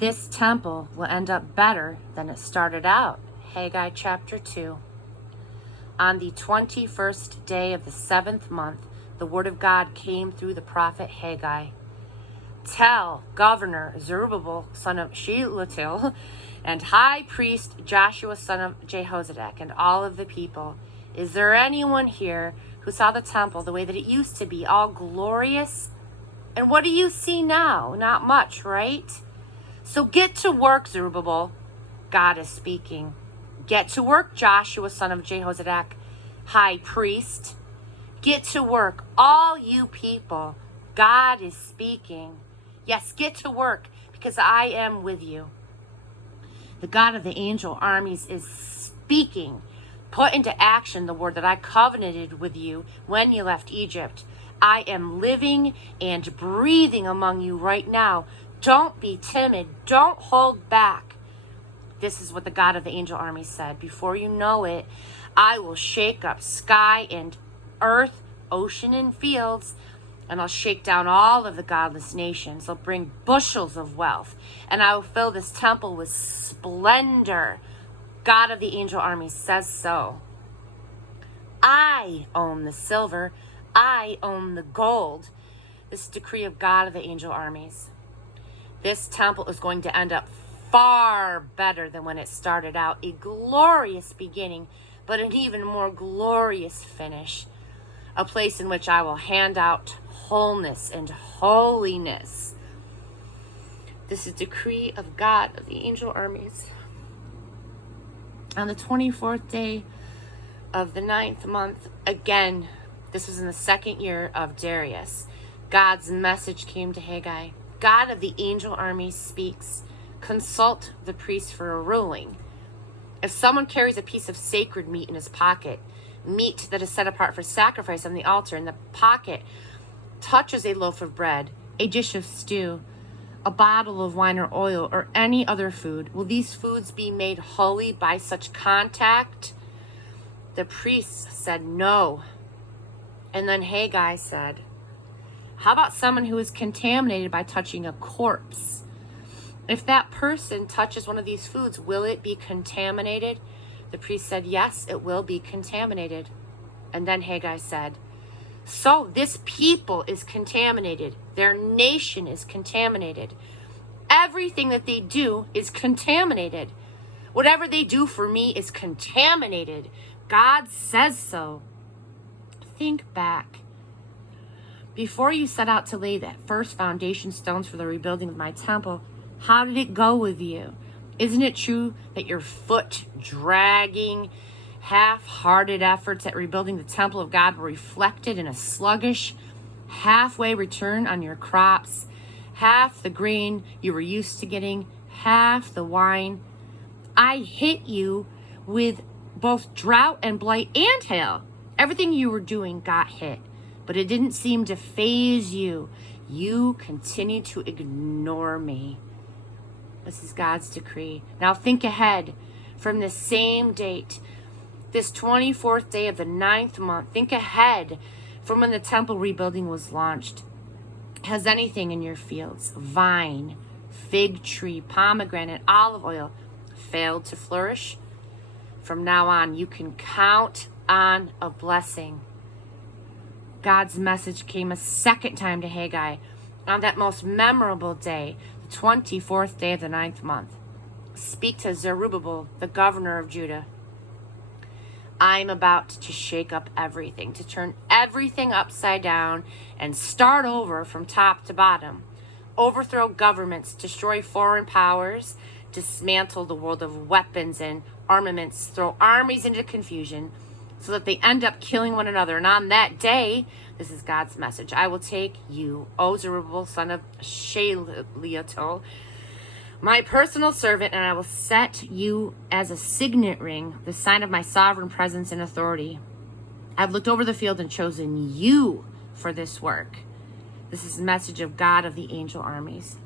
This temple will end up better than it started out. Haggai chapter 2. On the 21st day of the 7th month, the word of God came through the prophet Haggai. Tell Governor Zerubbabel, son of Shealtiel, and High Priest Joshua, son of Jehozadak, and all of the people, is there anyone here who saw the temple the way that it used to be, all glorious? And what do you see now? Not much, right? So get to work, Zerubbabel. God is speaking. Get to work, Joshua, son of Jehozadak, high priest. Get to work, all you people. God is speaking. Yes, get to work, because I am with you. The God of the angel armies is speaking. Put into action the word that I covenanted with you when you left Egypt. I am living and breathing among you right now. Don't be timid. Don't hold back. This is what the God of the angel army said. Before you know it, I will shake up sky and earth, ocean and fields, and I'll shake down all of the godless nations. I'll bring bushels of wealth, and I will fill this temple with splendor. God of the angel army says so. I own the silver. I own the gold. This is the decree of God of the angel armies. This temple is going to end up far better than when it started out. A glorious beginning, but an even more glorious finish. A place in which I will hand out wholeness and holiness. This is the decree of God of the angel armies. On the 24th day of the 9th month, again, this was in the 2nd year of Darius, God's message came to Haggai. God of the angel armies speaks. Consult the priest for a ruling. If someone carries a piece of sacred meat in his pocket, meat that is set apart for sacrifice on the altar, and the pocket touches a loaf of bread, a dish of stew, a bottle of wine or oil, or any other food, will these foods be made holy by such contact? The priest said no. And then Haggai said, how about someone who is contaminated by touching a corpse? If that person touches one of these foods, will it be contaminated? The priest said, yes, it will be contaminated. And then Haggai said, so this people is contaminated. Their nation is contaminated. Everything that they do is contaminated. Whatever they do for me is contaminated. God says so. Think back. Before you set out to lay the first foundation stones for the rebuilding of my temple, how did it go with you? Isn't it true that your foot dragging, half-hearted efforts at rebuilding the temple of God were reflected in a sluggish, halfway return on your crops? Half the grain you were used to getting, half the wine. I hit you with both drought and blight and hail. Everything you were doing got hit, but it didn't seem to faze you. You continued to ignore me. This is God's decree. Now think ahead from the same date, this 24th day of the 9th month. Think ahead from when the temple rebuilding was launched. Has anything in your fields, vine, fig tree, pomegranate, olive oil, failed to flourish? From now on, you can count on a blessing. God's message came a second time to Haggai on that most memorable day, the 24th day of the 9th month. Speak to Zerubbabel, the governor of Judah. I'm about to shake up everything, to turn everything upside down and start over from top to bottom. Overthrow governments, destroy foreign powers, dismantle the world of weapons and armaments, throw armies into confusion so that they end up killing one another. And on that day, this is God's message, I will take you, O Zerubbabel, son of Shealtiel, my personal servant, and I will set you as a signet ring, the sign of my sovereign presence and authority. I've looked over the field and chosen you for this work. This is the message of God of the angel armies.